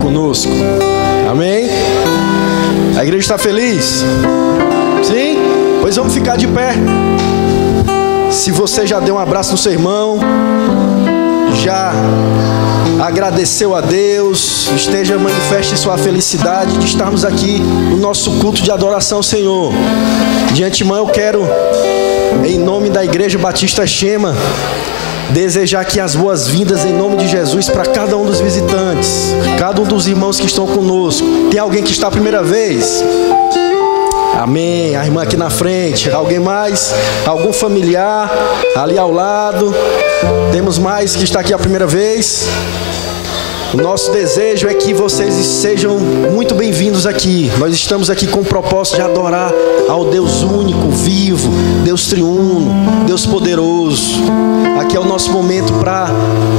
Conosco, amém? A igreja está feliz? Sim? Pois vamos ficar de pé. Se você já deu um abraço no seu irmão, já agradeceu a Deus, manifeste sua felicidade de estarmos aqui no nosso culto de adoração ao Senhor. De antemão eu quero, em nome da Igreja Batista Shema, desejar aqui as boas-vindas em nome de Jesus para cada um dos visitantes, cada um dos irmãos que estão conosco. Tem alguém que está a primeira vez? Amém. A irmã aqui na frente. Alguém mais? Algum familiar ali ao lado? Temos mais que está aqui a primeira vez? O nosso desejo é que vocês sejam muito bem-vindos aqui. Nós estamos aqui com o propósito de adorar ao Deus único, vivo, Deus triuno, Deus poderoso. Aqui é o nosso momento para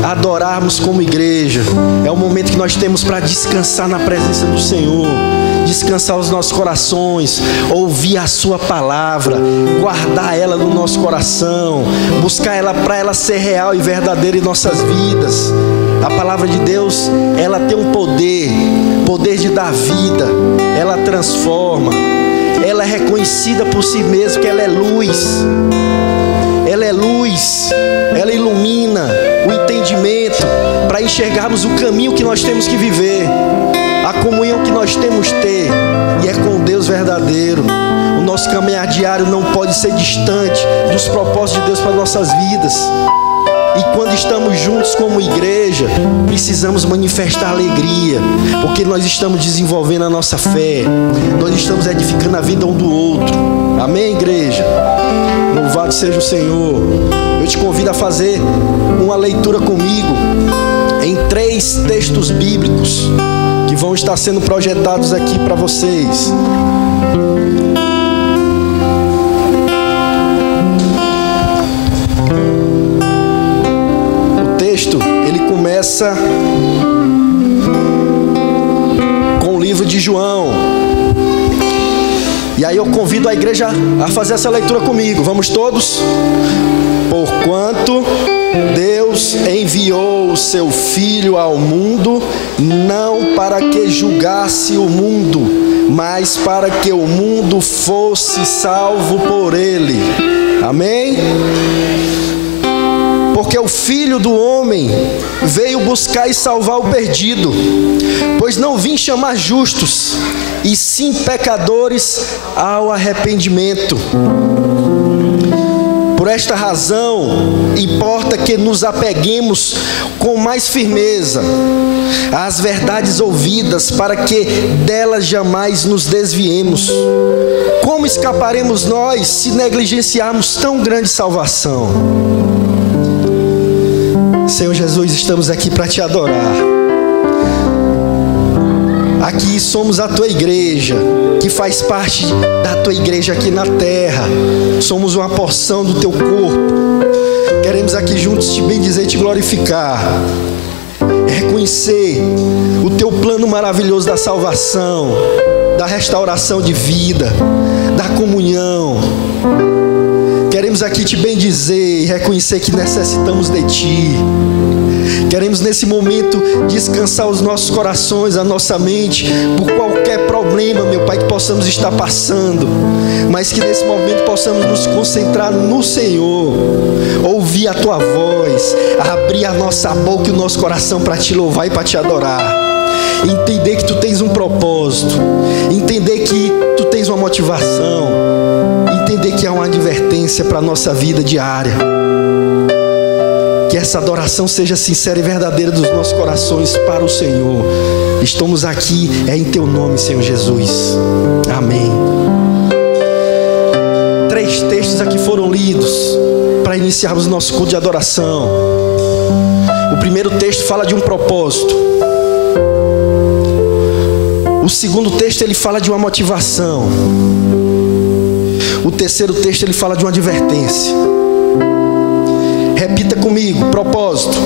adorarmos como igreja. É o momento que nós temos para descansar na presença do Senhor, descansar os nossos corações, ouvir a sua palavra, guardar ela no nosso coração, buscar ela para ela ser real e verdadeira em nossas vidas. A palavra de Deus, ela tem um poder de dar vida, ela transforma, ela é reconhecida por si mesma que ela é luz. Ela é luz, ela ilumina o entendimento para enxergarmos o caminho que nós temos que viver, a comunhão que nós temos que ter, e é com Deus verdadeiro. O nosso caminhar diário não pode ser distante dos propósitos de Deus para nossas vidas. E quando estamos juntos como igreja, precisamos manifestar alegria, porque nós estamos desenvolvendo a nossa fé, nós estamos edificando a vida um do outro. Amém, igreja? Louvado seja o Senhor. Eu te convido a fazer uma leitura comigo em 3 textos bíblicos que vão estar sendo projetados aqui para vocês. O texto, ele começa com o livro de João. E aí eu convido a igreja a fazer essa leitura comigo. Vamos todos? Porquanto Deus enviou o seu Filho ao mundo, não para que julgasse o mundo, mas para que o mundo fosse salvo por ele. Amém? Porque o Filho do Homem veio buscar e salvar o perdido, pois não vim chamar justos, e sim pecadores ao arrependimento. Por esta razão, importa que nos apeguemos com mais firmeza às verdades ouvidas, para que delas jamais nos desviemos. Como escaparemos nós se negligenciarmos tão grande salvação? Senhor Jesus, estamos aqui para te adorar. Aqui somos a tua igreja, que faz parte da tua igreja aqui na terra. Somos uma porção do teu corpo. Queremos aqui juntos te bendizer e te glorificar. Reconhecer o teu plano maravilhoso da salvação, da restauração de vida, da comunhão. Queremos aqui te bendizer e reconhecer que necessitamos de ti. Queremos nesse momento descansar os nossos corações, a nossa mente, por qualquer problema, meu Pai, que possamos estar passando, mas que nesse momento possamos nos concentrar no Senhor, ouvir a tua voz, abrir a nossa boca e o nosso coração para te louvar e para te adorar. Entender que tu tens um propósito, entender que tu tens uma motivação, entender que há uma advertência para a nossa vida diária. Que essa adoração seja sincera e verdadeira dos nossos corações para o Senhor. Estamos aqui, é em teu nome, Senhor Jesus. Amém. 3 textos aqui foram lidos para iniciarmos o nosso culto de adoração. O primeiro texto fala de um propósito. O segundo texto, ele fala de uma motivação. O terceiro texto, ele fala de uma advertência. Repita comigo: propósito.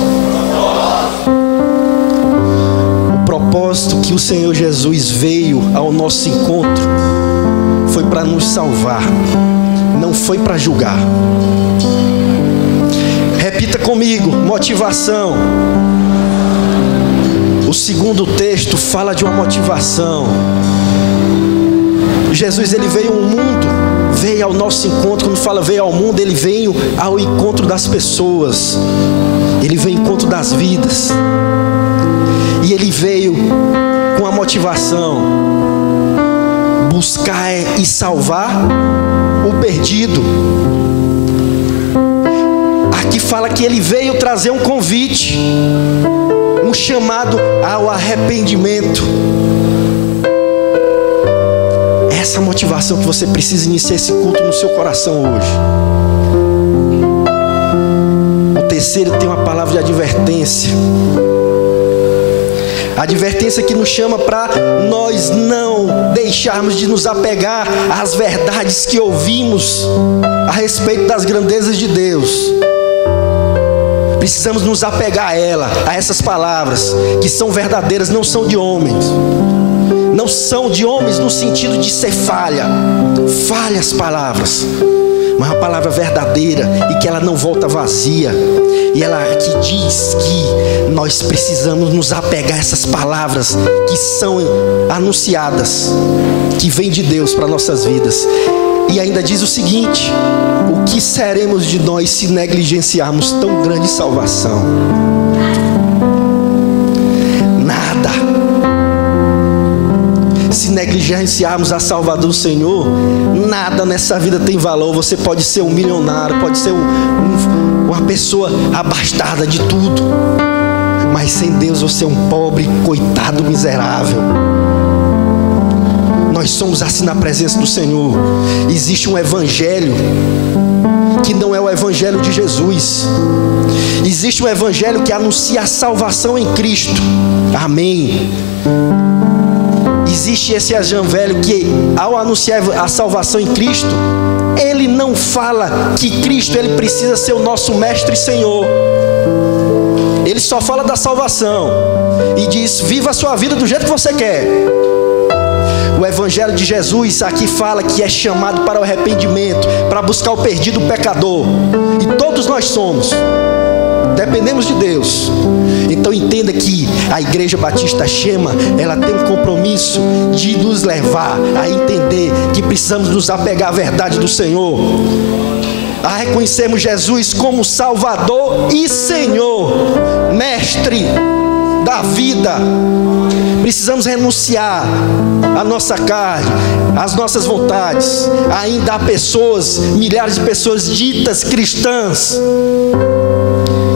O propósito que o Senhor Jesus veio ao nosso encontro foi para nos salvar, não foi para julgar. Repita comigo: motivação. O segundo texto fala de uma motivação. Jesus, ele veio ao mundo, veio ao nosso encontro. Quando fala veio ao mundo, ele veio ao encontro das pessoas, ele veio ao encontro das vidas. E ele veio com a motivação: buscar e salvar o perdido. Aqui fala que ele veio trazer um convite, um chamado ao arrependimento. Essa motivação que você precisa iniciar esse culto no seu coração hoje. O terceiro tem uma palavra de advertência. A advertência que nos chama para nós não deixarmos de nos apegar às verdades que ouvimos a respeito das grandezas de Deus. Precisamos nos apegar a ela, a essas palavras que são verdadeiras, não são de homens. Não são de homens no sentido de ser falhas palavras, mas uma palavra verdadeira e que ela não volta vazia. E ela que diz que nós precisamos nos apegar a essas palavras que são anunciadas, que vêm de Deus para nossas vidas. E ainda diz o seguinte: o que seremos de nós se negligenciarmos tão grande salvação? Nada. Se negligenciarmos a salvação do Senhor, nada nessa vida tem valor. Você pode ser um milionário, pode ser uma pessoa abastada de tudo, mas sem Deus você é um pobre, coitado, miserável. Nós somos assim na presença do Senhor. Existe um evangelho que não é o evangelho de Jesus. Existe um evangelho que anuncia a salvação em Cristo. Amém. Existe esse evangelho que, ao anunciar a salvação em Cristo, ele não fala que Cristo ele precisa ser o nosso mestre e Senhor. Ele só fala da salvação e diz: viva a sua vida do jeito que você quer. O evangelho de Jesus aqui fala que é chamado para o arrependimento, para buscar o perdido pecador. E todos nós somos, dependemos de Deus. Então entenda que a Igreja Batista Shema, ela tem um compromisso de nos levar a entender que precisamos nos apegar à verdade do Senhor, a reconhecermos Jesus como Salvador e Senhor, Mestre da vida. Precisamos renunciar à nossa carne, às nossas vontades. Ainda há pessoas, milhares de pessoas ditas cristãs,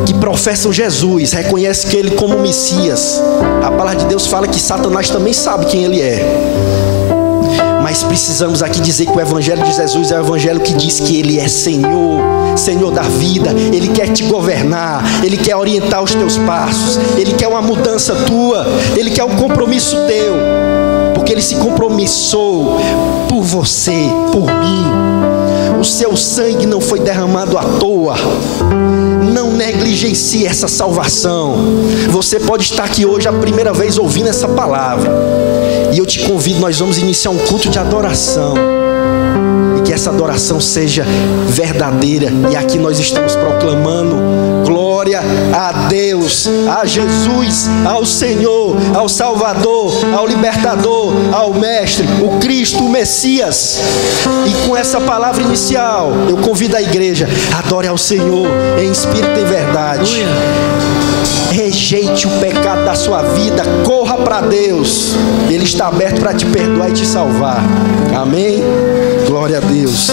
que professam Jesus, reconhecem que Ele como Messias. A palavra de Deus fala que Satanás também sabe quem Ele é. Mas precisamos aqui dizer que o evangelho de Jesus é o evangelho que diz que Ele é Senhor, Senhor da vida. Ele quer te governar, Ele quer orientar os teus passos, Ele quer uma mudança tua, Ele quer um compromisso teu, porque Ele se compromissou por você, por mim. O seu sangue não foi derramado à toa. Não negligencie essa salvação. Você pode estar aqui hoje a primeira vez ouvindo essa palavra, e eu te convido, nós vamos iniciar um culto de adoração, e que essa adoração seja verdadeira. E aqui nós estamos proclamando glória a Deus, a Jesus, ao Senhor, ao Salvador, ao Libertador, ao Mestre, o Cristo, o Messias. E com essa palavra inicial, eu convido a igreja: adore ao Senhor em espírito e verdade. Rejeite o pecado da sua vida, corra para Deus. Ele está aberto para te perdoar e te salvar. Amém? Glória a Deus.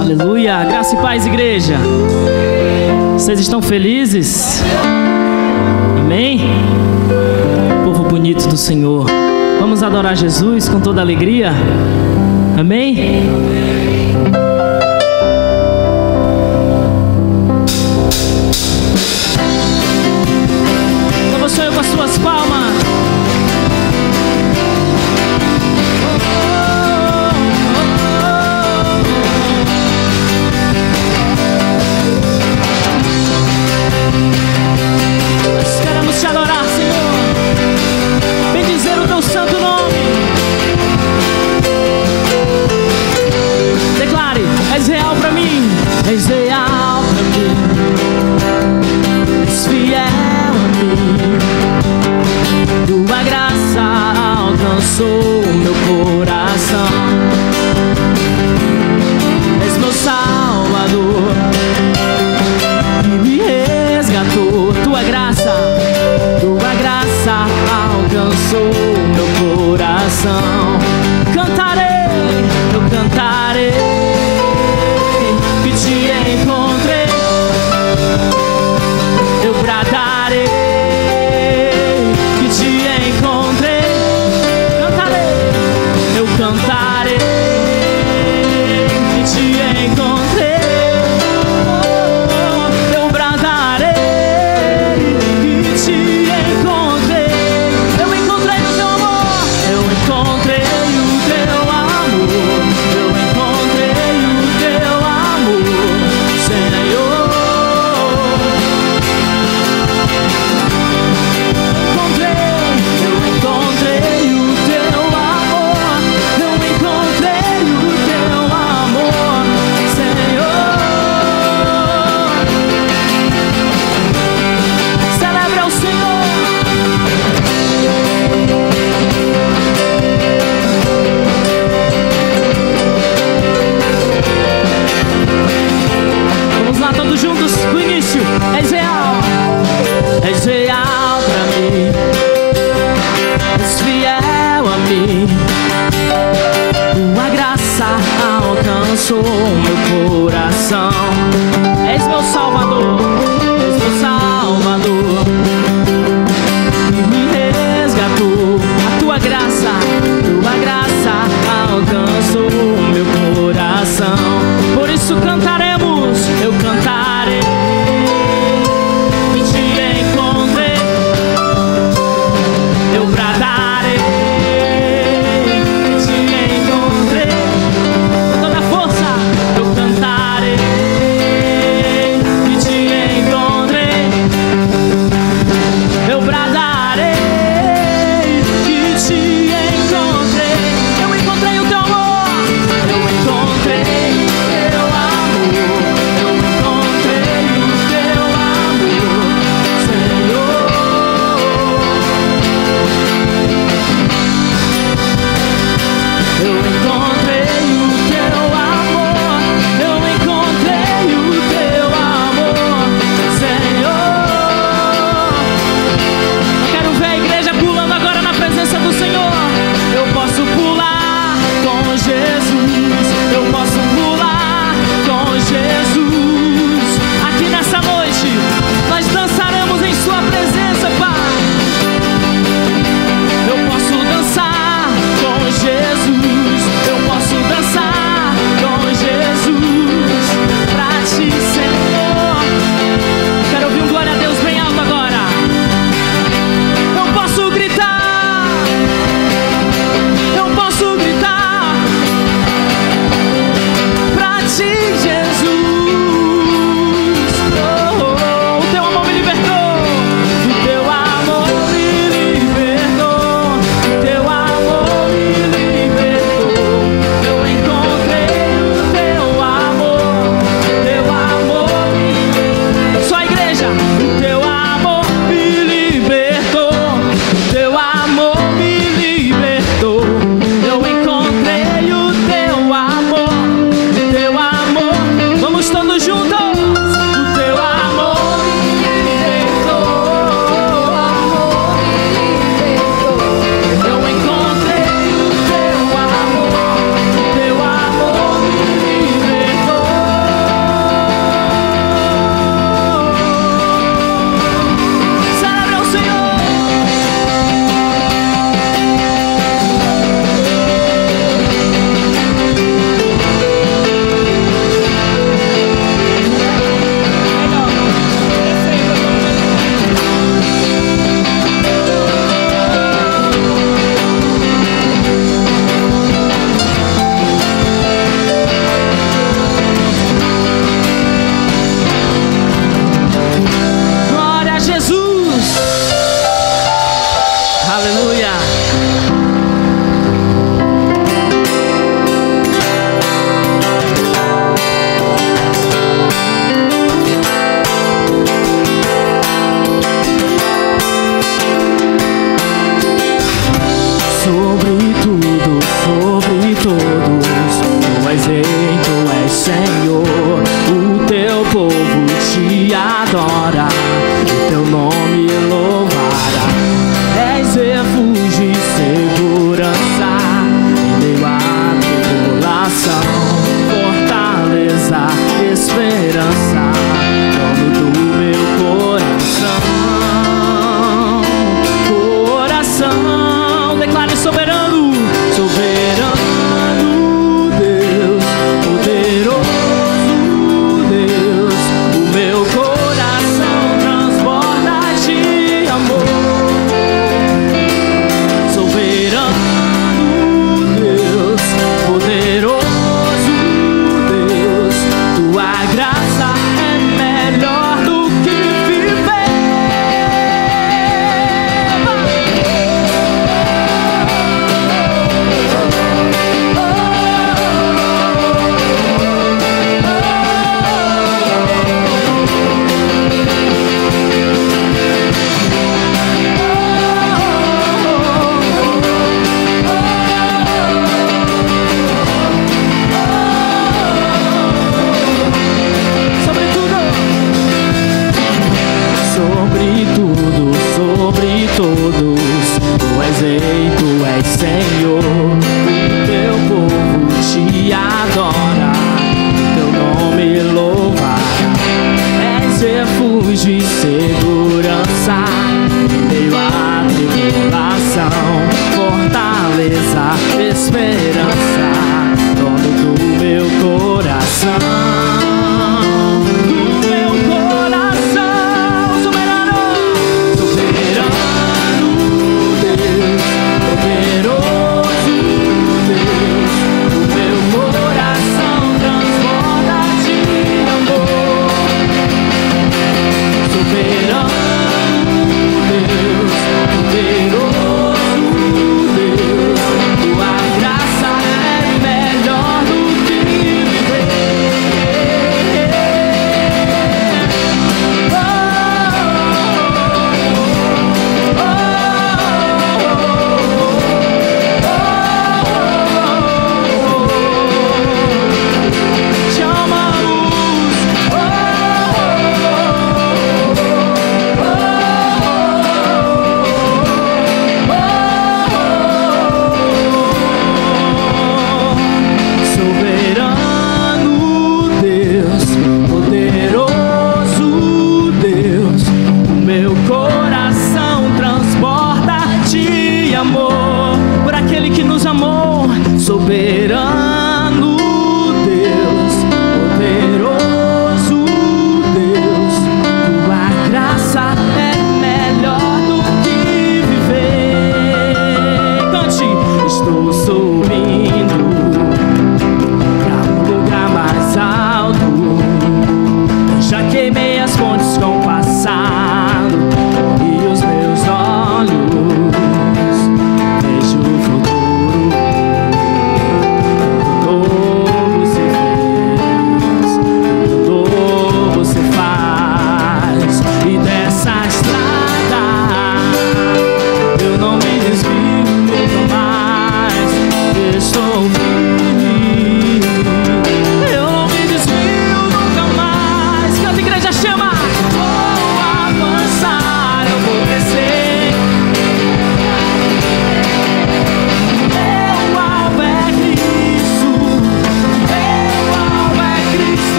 Aleluia, graça e paz, igreja. Vocês estão felizes? Amém? Povo bonito do Senhor, vamos adorar Jesus com toda alegria. Amém? Então você com as suas palmas. Nós queremos te adorar, Senhor. Bendizer o teu santo nome. És real pra mim, és fiel a mim. Tua graça alcançou meu coração. És meu Salvador e me resgatou. Tua graça alcançou meu coração. Cantarei, eu cantarei que te encontrei. Eu bradarei que te encontrei. Cantarei, eu cantarei que te encontrei. Eu bradarei que te encontrei. Eu encontrei o teu amor. Eu encontrei o teu amor. Eu encontrei o teu amor, Senhor. Eu encontrei o teu amor. Eu encontrei o teu amor, Senhor. Celebre ao Senhor. Vamos lá todos juntos do início. És real pra mim, és fiel a mim. Tua graça alcançou meu coração. És meu Salvador, és meu Salvador e me resgatou. A tua graça alcançou meu coração. Por isso cantaremos, eu cantarei que te encontrei. Eu bradarei que te encontrei. Toda força, eu cantarei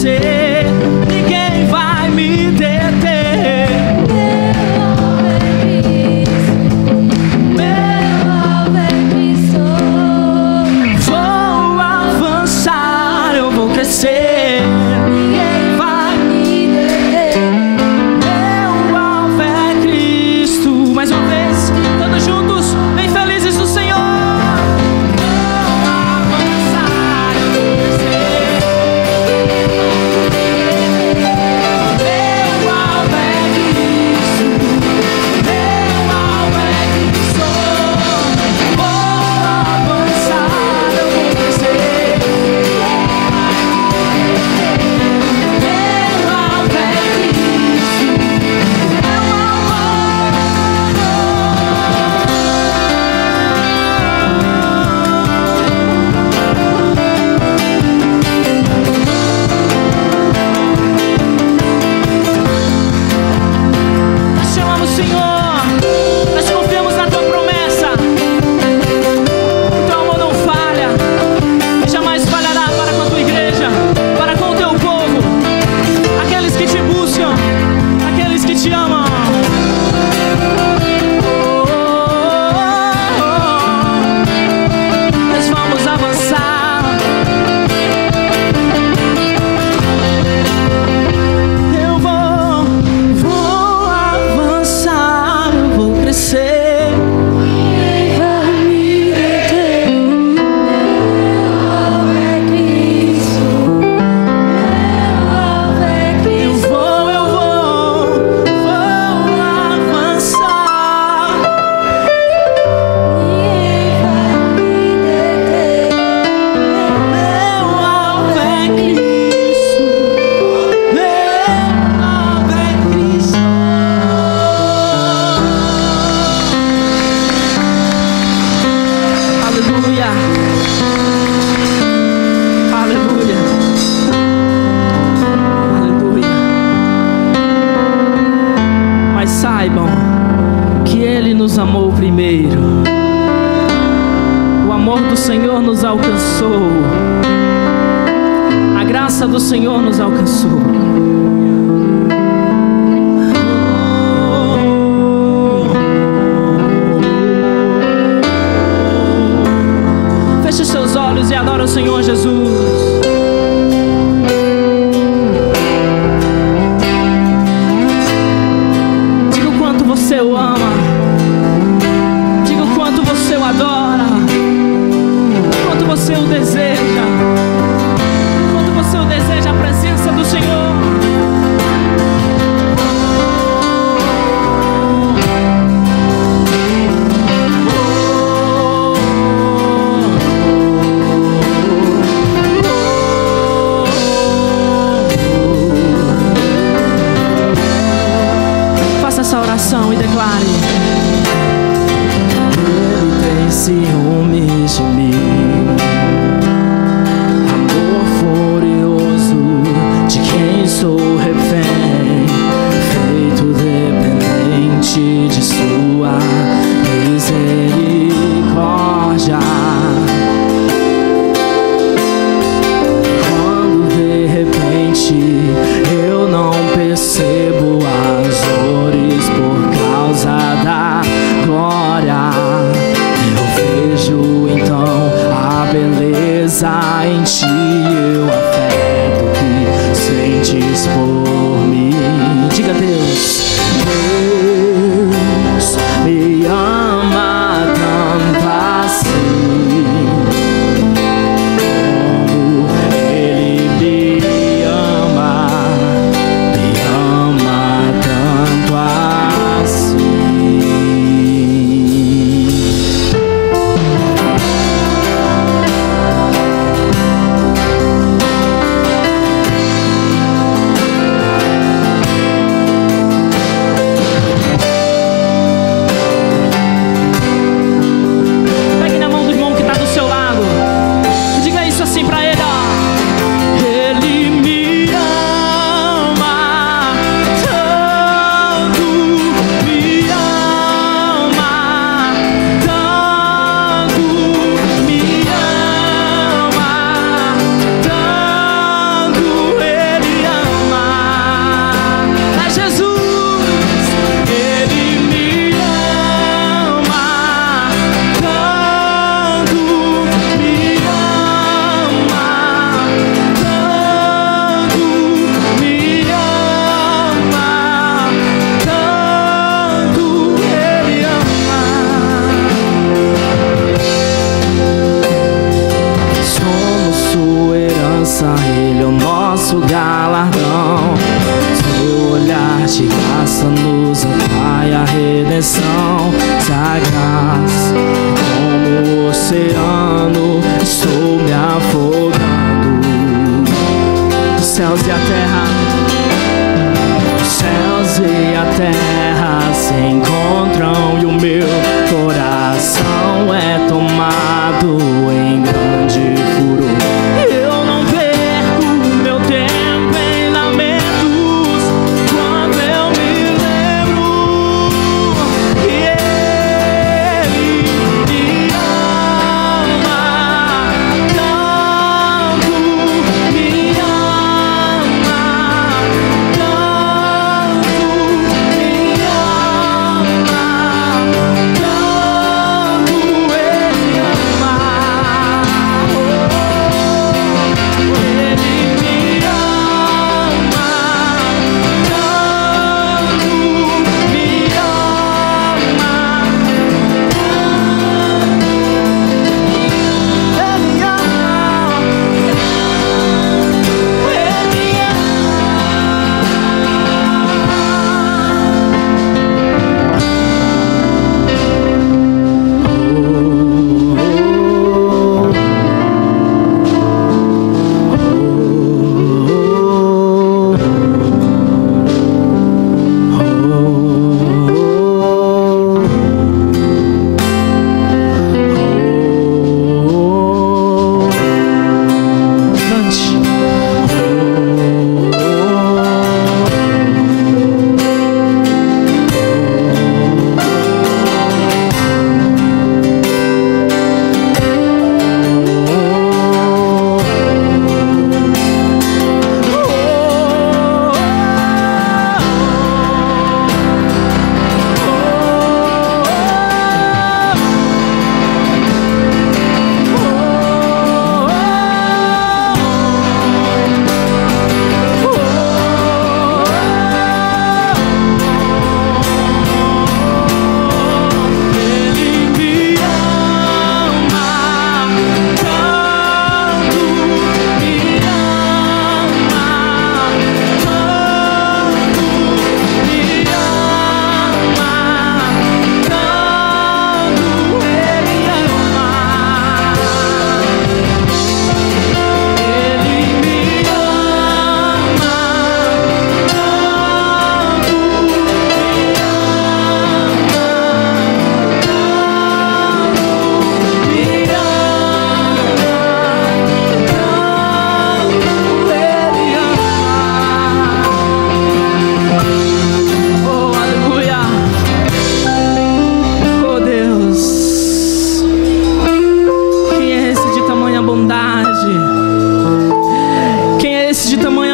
crescer, ninguém vai me deter. Vou avançar, eu vou crescer, ninguém vai me deter. Meu alvo é Cristo. Mais uma vez, todos juntos, bem felizes no Senhor. Amou primeiro. O amor do Senhor nos alcançou. A graça do Senhor nos alcançou. Feche os seus olhos e adora o Senhor Jesus. Diga o quanto você o ama. Você o adora, quanto você o deseja, quanto você o deseja a presença do Senhor. Faça essa oração e declare: ciúmes de mim, amor furioso de quem sou refém, feito dependente de sua misericórdia. Quando de repente eu não percebo as dores por causa da glória, então graça-nos atrai a redenção. Se a graça como o oceano, estou me afogando. Dos céus e a terra, os céus e a terra se encontram e o meu coração é tomado em grande furor. Eu não perco meu tempo em lamentos quando eu me lembro que Ele me ama tanto, me ama tanto, me ama tanto, Ele ama. Ele me ama tanto, me ama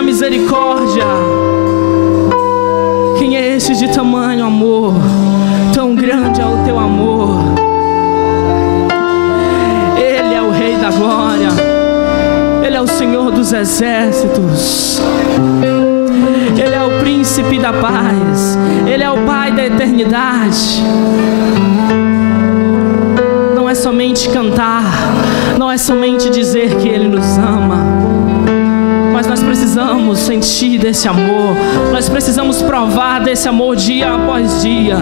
misericórdia? Quem é esse de tamanho amor? Tão grande é o teu amor. Ele é o Rei da glória, Ele é o Senhor dos exércitos, Ele é o príncipe da paz, Ele é o Pai da eternidade. Não é somente cantar, não é somente dizer que Ele nos ama, mas nós precisamos sentir desse amor, nós precisamos provar desse amor dia após dia.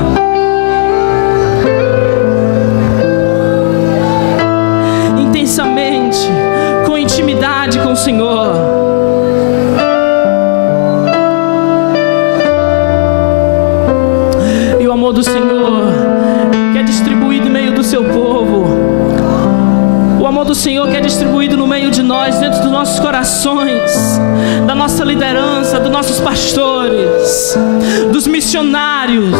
Intensamente, com intimidade com o Senhor. E o amor do Senhor que é distribuído em meio do seu povo, o amor do Senhor que é distribuído no meio de nós, dentro dos nossos corações, da nossa liderança, dos nossos pastores, dos missionários.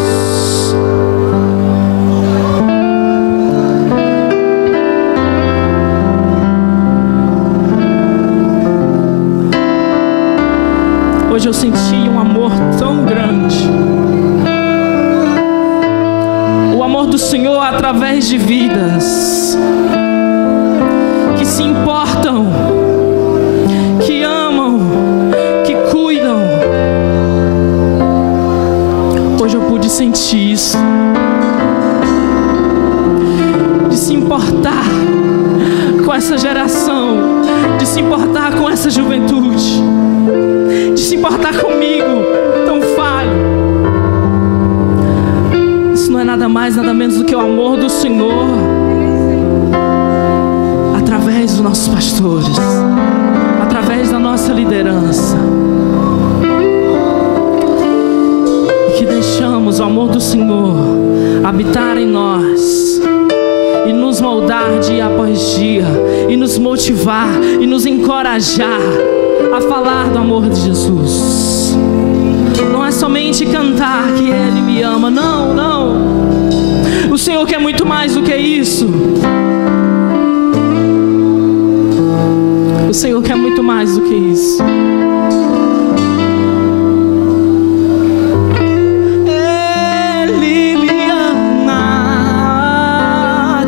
Hoje eu senti um amor tão grande, o amor do Senhor através de vidas que se importam, que amam, que cuidam. Hoje eu pude sentir isso, de se importar com essa geração, de se importar com essa juventude, de se importar comigo, tão falho. é nada mais, nada menos do que o amor do Senhor através dos nossos pastores, através da nossa liderança. E que deixamos o amor do Senhor habitar em nós e nos moldar dia após dia, e nos motivar e nos encorajar a falar do amor de Jesus. Não é somente cantar que Ele me ama, não, não. O Senhor quer muito mais do que isso. O Senhor quer muito mais do que isso. Ele me ama.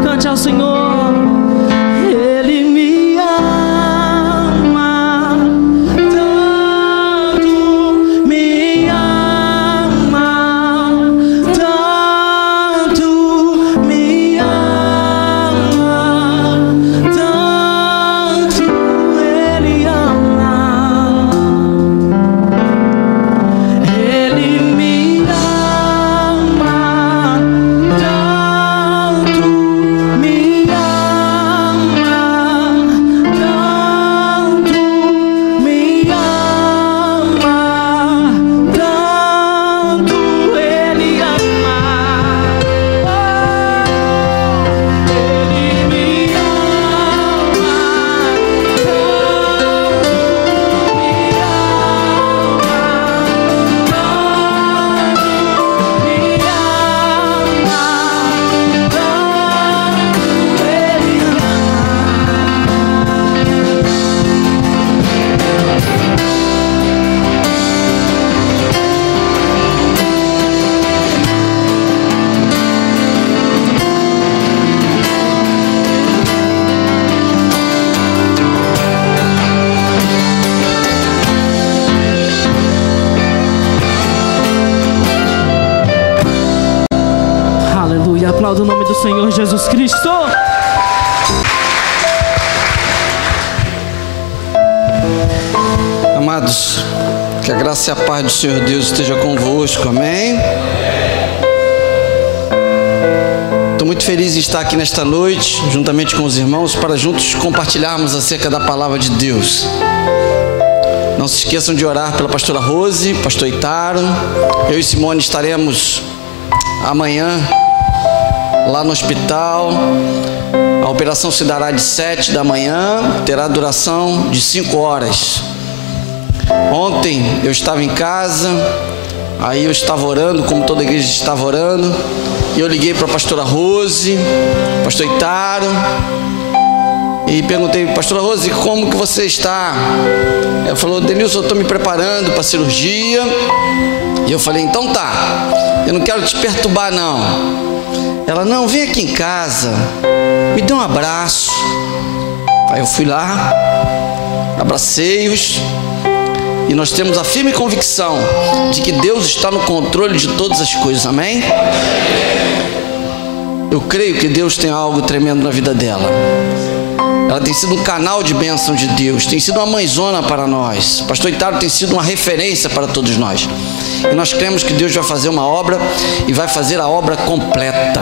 Cante ao Senhor. Ele me ama, tanto me ama, tanto me ama, tanto Ele ama. Ele me ama, tanto me ama, tanto me ama, tanto Ele ama. Ele me ama, aleluia, aplauda o nome do Senhor Jesus Cristo. Amados, que a graça e a paz do Senhor Deus esteja convosco, amém? Estou muito feliz em estar aqui nesta noite, juntamente com os irmãos, para juntos compartilharmos acerca da palavra de Deus. Não se esqueçam de orar pela pastora Rose, pastor Itaro. Eu e Simone estaremos amanhã lá no hospital. A operação se dará de 7 da manhã, terá duração de 5 horas. Ontem eu estava em casa, aí eu estava orando, como toda a igreja estava orando, e eu liguei para a pastora Rose, pastor Itaro, e perguntei: pastora Rose, como que você está? Ela falou: Denilson, eu estou me preparando para a cirurgia. E eu falei: então tá, eu não quero te perturbar não. Ela: não, vem aqui em casa, me dê um abraço. Aí eu fui lá, abracei-os, e nós temos a firme convicção de que Deus está no controle de todas as coisas, amém? Eu creio que Deus tem algo tremendo na vida dela. Ela tem sido um canal de bênção de Deus, tem sido uma mãezona para nós. Pastor Itaro tem sido uma referência para todos nós. E nós cremos que Deus vai fazer uma obra, e vai fazer a obra completa.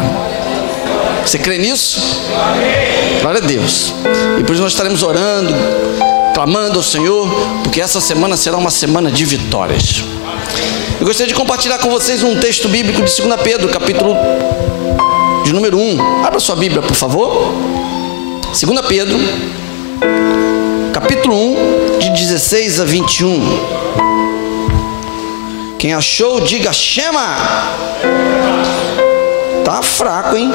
Você crê nisso? Glória a Deus. E por isso nós estaremos orando, clamando ao Senhor, porque essa semana será uma semana de vitórias. Eu gostaria de compartilhar com vocês um texto bíblico de 2 Pedro, capítulo de número 1. Abra sua Bíblia, por favor. 2 Pedro, capítulo 1, de 16 a 21. Quem achou, diga Shema. Tá fraco, hein?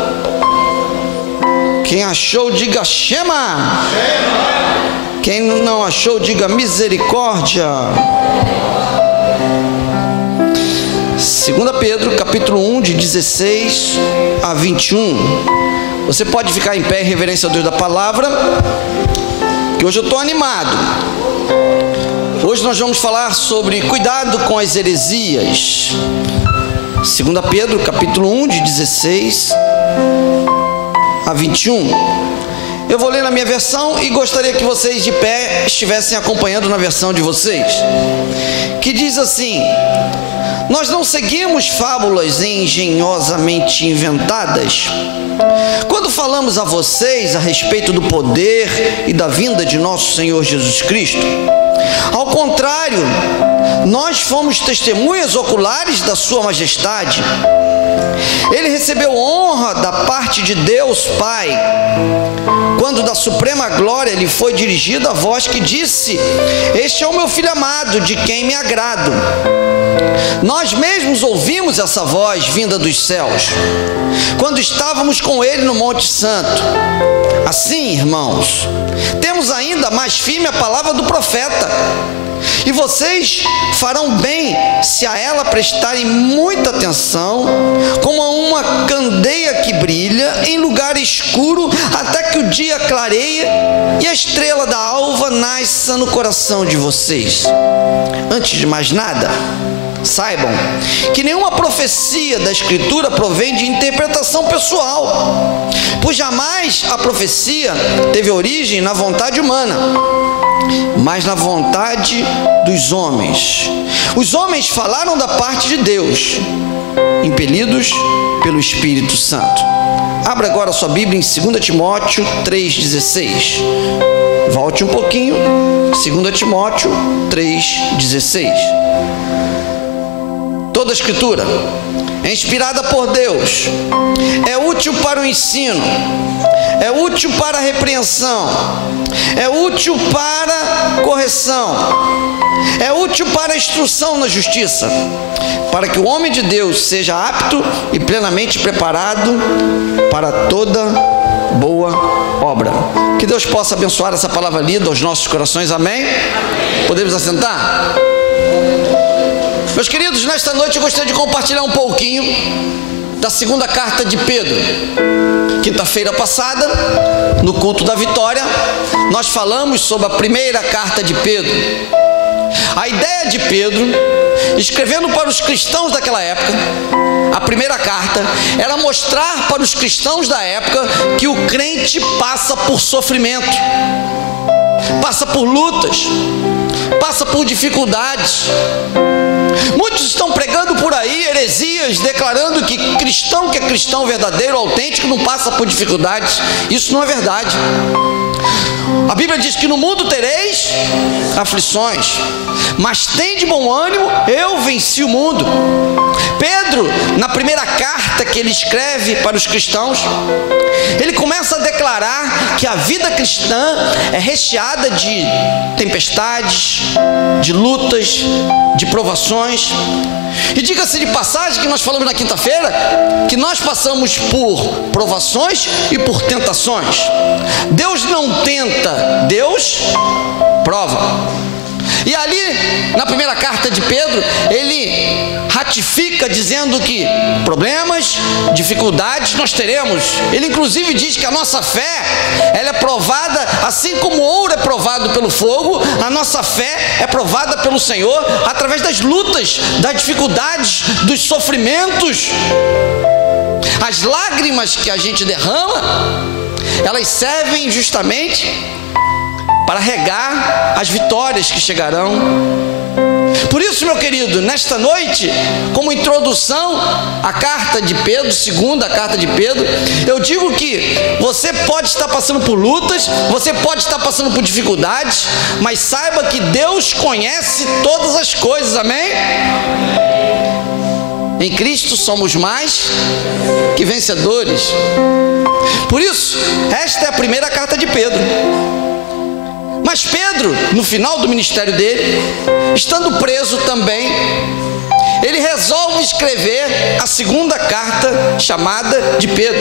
Quem achou, diga Shema. Quem não achou, diga misericórdia. 2 Pedro, capítulo 1, de 16 a 21. Você pode ficar em pé em reverência ao Deus da palavra, que hoje eu estou animado. Hoje nós vamos falar sobre cuidado com as heresias. 2 Pedro, capítulo 1, de 16 a 21. Eu vou ler na minha versão e gostaria que vocês de pé estivessem acompanhando na versão de vocês, que diz assim: nós não seguimos fábulas engenhosamente inventadas. Quando falamos a vocês a respeito do poder e da vinda de nosso Senhor Jesus Cristo, ao contrário, nós fomos testemunhas oculares da sua majestade. Ele recebeu honra da parte de Deus Pai, quando da suprema glória lhe foi dirigida a voz que disse: este é o meu filho amado, de quem me agrado. Nós mesmos ouvimos essa voz vinda dos céus, quando estávamos com ele no Monte Santo. Assim, irmãos, temos ainda mais firme a palavra do profeta, e vocês farão bem se a ela prestarem muita atenção, como a uma candeia que brilha em lugar escuro, até que o dia clareie e a estrela da alva nasça no coração de vocês. Antes de mais nada, saibam que nenhuma profecia da Escritura provém de interpretação pessoal, pois jamais a profecia teve origem na vontade humana, mas na vontade dos homens. Os homens falaram da parte de Deus, impelidos pelo Espírito Santo. Abra agora a sua Bíblia em 2 Timóteo 3,16. Volte um pouquinho. 2 Timóteo 3,16. Toda a Escritura é inspirada por Deus, é útil para o ensino, é útil para a repreensão, é útil para a correção, é útil para a instrução na justiça, para que o homem de Deus seja apto e plenamente preparado para toda boa obra. Que Deus possa abençoar essa palavra lida aos nossos corações, amém? Podemos assentar? Meus queridos, nesta noite eu gostaria de compartilhar um pouquinho da segunda carta de Pedro. Quinta-feira passada, no culto da vitória, nós falamos sobre a primeira carta de Pedro. A ideia de Pedro, escrevendo para os cristãos daquela época, a primeira carta, era mostrar para os cristãos da época que o crente passa por sofrimento, passa por lutas, passa por dificuldades. Muitos estão pregando por aí heresias, declarando que cristão que é cristão verdadeiro, autêntico, não passa por dificuldades. Isso não é verdade. A Bíblia diz que no mundo tereis aflições, mas tem de bom ânimo, eu venci o mundo. Pedro, na primeira carta que ele escreve para os cristãos, ele começa a declarar que a vida cristã é recheada de tempestades, de lutas, de provações. E diga-se de passagem que nós falamos na quinta-feira que nós passamos por provações e por tentações. Deus não tenta, Deus prova. E ali, na primeira carta de Pedro, ele ratifica dizendo que problemas, dificuldades nós teremos. Ele inclusive diz que a nossa fé, ela é provada, assim como o ouro é provado pelo fogo, a nossa fé é provada pelo Senhor através das lutas, das dificuldades, dos sofrimentos. As lágrimas que a gente derrama, elas servem justamente para regar as vitórias que chegarão. Por isso, meu querido, nesta noite, como introdução à carta de Pedro, segunda carta de Pedro, eu digo que você pode estar passando por lutas, você pode estar passando por dificuldades, mas saiba que Deus conhece todas as coisas, amém? Em Cristo somos mais que vencedores. Por isso, esta é a primeira carta de Pedro. Mas Pedro, no final do ministério dele, estando preso também, ele resolve escrever a segunda carta chamada de Pedro.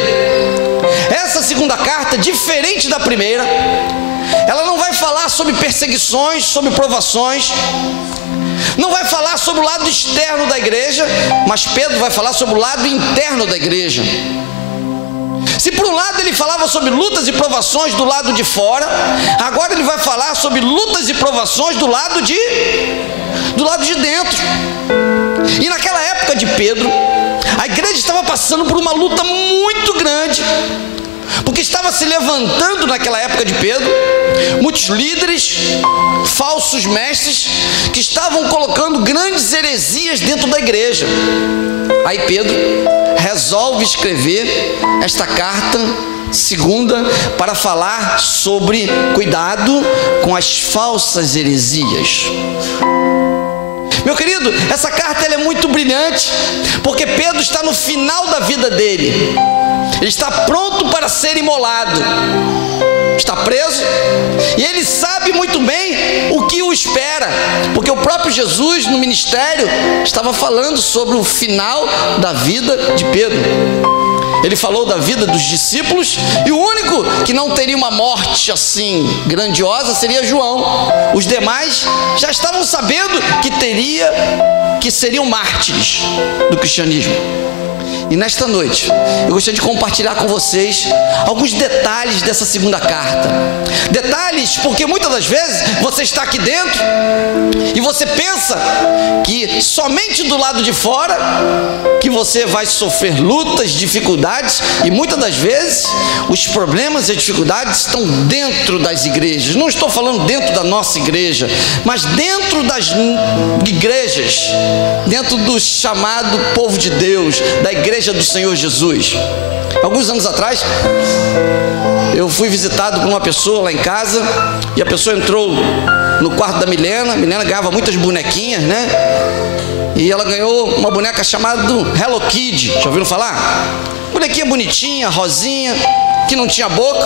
Essa segunda carta, diferente da primeira, ela não vai falar sobre perseguições, sobre provações, não vai falar sobre o lado externo da igreja, mas Pedro vai falar sobre o lado interno da igreja. Se por um lado ele falava sobre lutas e provações do lado de fora, agora ele vai falar sobre lutas e provações do lado de dentro. E naquela época de Pedro, a igreja estava passando por uma luta muito grande, porque estava se levantando naquela época de Pedro muitos líderes, falsos mestres, que estavam colocando grandes heresias dentro da igreja. Aí Pedro resolve escrever esta carta segunda para falar sobre cuidado com as falsas heresias. Meu querido, essa carta ela é muito brilhante, porque Pedro está no final da vida dele. Ele está pronto para ser imolado, está preso, e ele sabe muito bem o que o espera, porque o próprio Jesus no ministério estava falando sobre o final da vida de Pedro. Ele falou da vida dos discípulos, e o único que não teria uma morte assim grandiosa seria João. Os demais já estavam sabendo que seriam mártires do cristianismo. E nesta noite, eu gostaria de compartilhar com vocês alguns detalhes dessa segunda carta. Detalhes porque muitas das vezes você está aqui dentro e você pensa que somente do lado de fora que você vai sofrer lutas, dificuldades, e muitas das vezes os problemas e as dificuldades estão dentro das igrejas. Não estou falando dentro da nossa igreja, mas dentro das igrejas, dentro do chamado povo de Deus, da igreja do Senhor Jesus. Alguns anos atrás, eu fui visitado por uma pessoa lá em casa, e a pessoa entrou no quarto da Milena. Milena ganhava muitas bonequinhas, né? E ela ganhou uma boneca chamada Hello Kitty. Já ouviram falar? Bonequinha bonitinha, rosinha, que não tinha boca.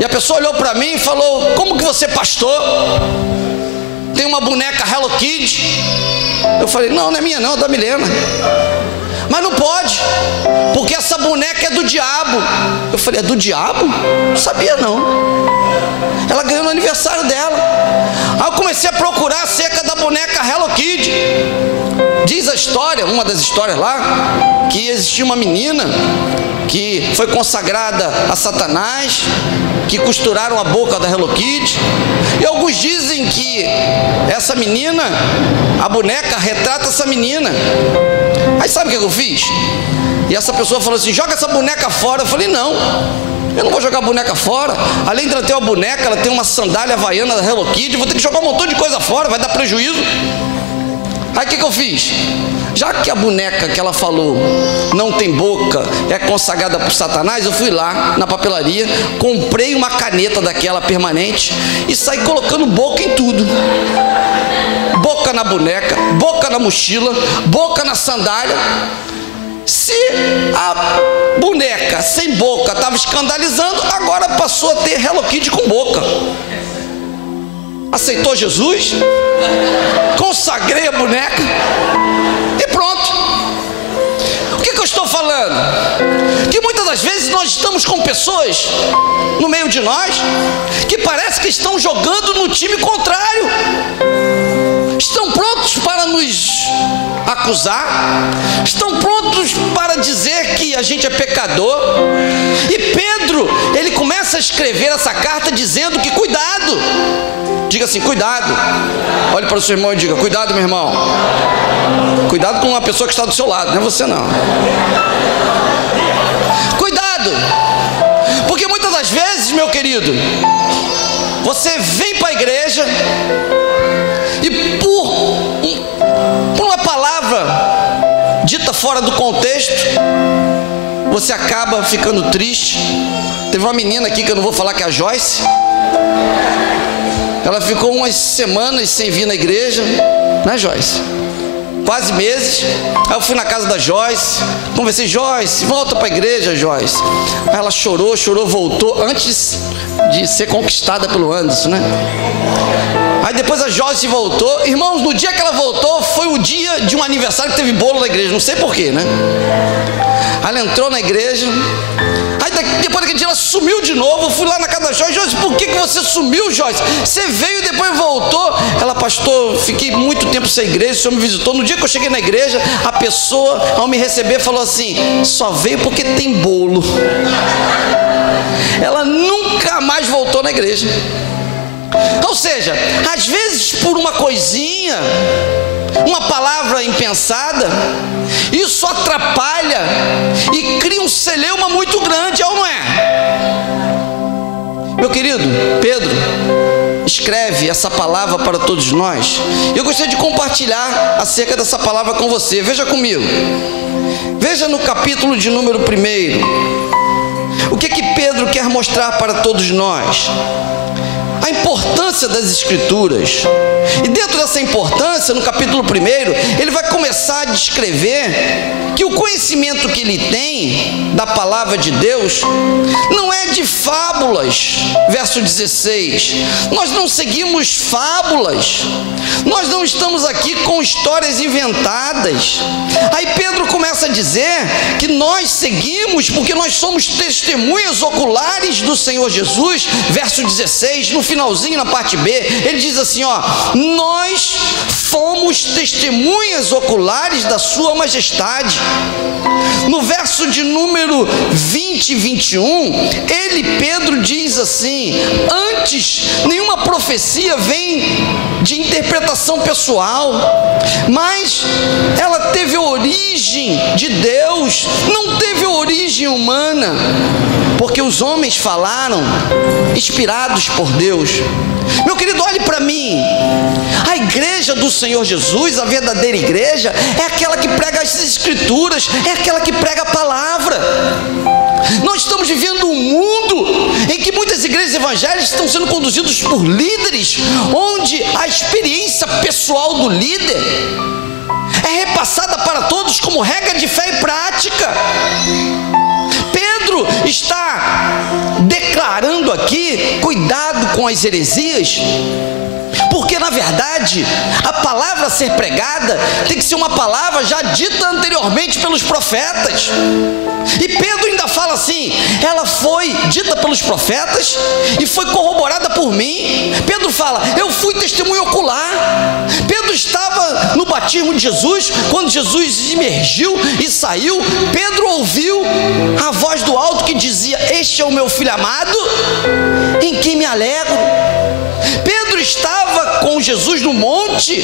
E a pessoa olhou para mim e falou: como que você, pastor, tem uma boneca Hello Kitty? Eu falei: não, não é minha não, é da Milena. Mas não pode, porque essa boneca é do diabo. Eu falei: é do diabo? Não sabia não. Ela ganhou no aniversário dela. Aí eu comecei a procurar acerca da boneca Hello Kitty. Diz a história, uma das histórias lá, que existia uma menina que foi consagrada a Satanás, que costuraram a boca da Hello Kitty. E alguns dizem que essa menina, a boneca retrata essa menina. Aí sabe o que eu fiz? E essa pessoa falou assim: joga essa boneca fora. Eu falei: não, eu não vou jogar a boneca fora. Além de ela ter uma boneca, ela tem uma sandália havaiana da Hello Kitty. Vou ter que jogar um montão de coisa fora, vai dar prejuízo. Aí o que eu fiz? Já que a boneca que ela falou não tem boca, é consagrada por Satanás, eu fui lá na papelaria, comprei uma caneta daquela permanente e saí colocando boca em tudo. Boca na boneca, boca na mochila, boca na sandália. Se a boneca sem boca estava escandalizando, agora passou a ter Hello Kitty com boca. Aceitou Jesus, consagrei a boneca e pronto. O que eu estou falando? Que muitas das vezes nós estamos com pessoas no meio de nós que parece que estão jogando no time contrário. Estão prontos para nos acusar, estão prontos para dizer que a gente é pecador. E Pedro, ele começa a escrever essa carta dizendo que cuidado. Diga assim: cuidado. Olhe para o seu irmão e diga: cuidado, meu irmão. Cuidado com uma pessoa que está do seu lado, não é você não. Cuidado, porque muitas das vezes, meu querido, você vem para a igreja e por uma palavra dita fora do contexto, você acaba ficando triste. Teve uma menina aqui que eu não vou falar, que é a Joyce. Ela ficou umas semanas sem vir na igreja, né, Joyce? Quase meses. Aí eu fui na casa da Joyce, conversei: Joyce, volta para a igreja, Joyce. Aí ela chorou, voltou, antes de ser conquistada pelo Anderson, né? Aí depois a Joyce voltou. Irmãos, no dia que ela voltou, foi o dia de um aniversário que teve bolo na igreja, não sei porquê, né? Aí ela entrou na igreja. Aí depois daquele dia ela sumiu de novo. Eu fui lá na casa da Joyce: Joyce, por que você sumiu, Joyce? Você veio e depois voltou. Ela: pastor, fiquei muito tempo sem igreja, o senhor me visitou. No dia que eu cheguei na igreja, a pessoa, ao me receber, falou assim: só veio porque tem bolo. Ela nunca mais voltou na igreja. Ou seja, às vezes por uma coisinha, uma palavra impensada, isso atrapalha e cria um celeuma muito grande, ou não é? Meu querido, Pedro escreve essa palavra para todos nós. Eu gostaria de compartilhar acerca dessa palavra com você. Veja comigo. Veja no capítulo de número 1. O que Pedro quer mostrar para todos nós? A importância das Escrituras. E dentro dessa importância, no capítulo 1, ele vai começar a descrever que o conhecimento que ele tem da palavra de Deus não é de fábulas. Verso 16: nós não seguimos fábulas, nós não estamos aqui com histórias inventadas. Aí Pedro começa a dizer que nós seguimos porque nós somos testemunhas oculares do Senhor Jesus. Verso 16, no finalzinho, na parte B, ele diz assim, ó: nós fomos testemunhas oculares da sua majestade. No verso de número 20 e 21, Pedro diz assim: antes, nenhuma profecia vem de interpretação pessoal, mas ela teve origem de Deus, não teve origem humana, porque os homens falaram inspirados por Deus. Meu querido, olhe para mim. A igreja do Senhor Jesus, a verdadeira igreja, é aquela que prega as Escrituras, é aquela que prega a palavra. Nós estamos vivendo um mundo em que muitas igrejas evangélicas estão sendo conduzidas por líderes, onde a experiência pessoal do líder é repassada para todos como regra de fé e prática. Pedro está declarando aqui: cuidado com as heresias, porque na verdade a palavra a ser pregada tem que ser uma palavra já dita anteriormente pelos profetas. E Pedro ainda fala assim: ela foi dita pelos profetas e foi corroborada por mim. Pedro fala: eu fui testemunho ocular. Pedro estava no batismo de Jesus, quando Jesus emergiu e saiu. Pedro ouviu a voz do alto que dizia: este é o meu filho amado, em quem me alegro. Pedro estava com Jesus no monte,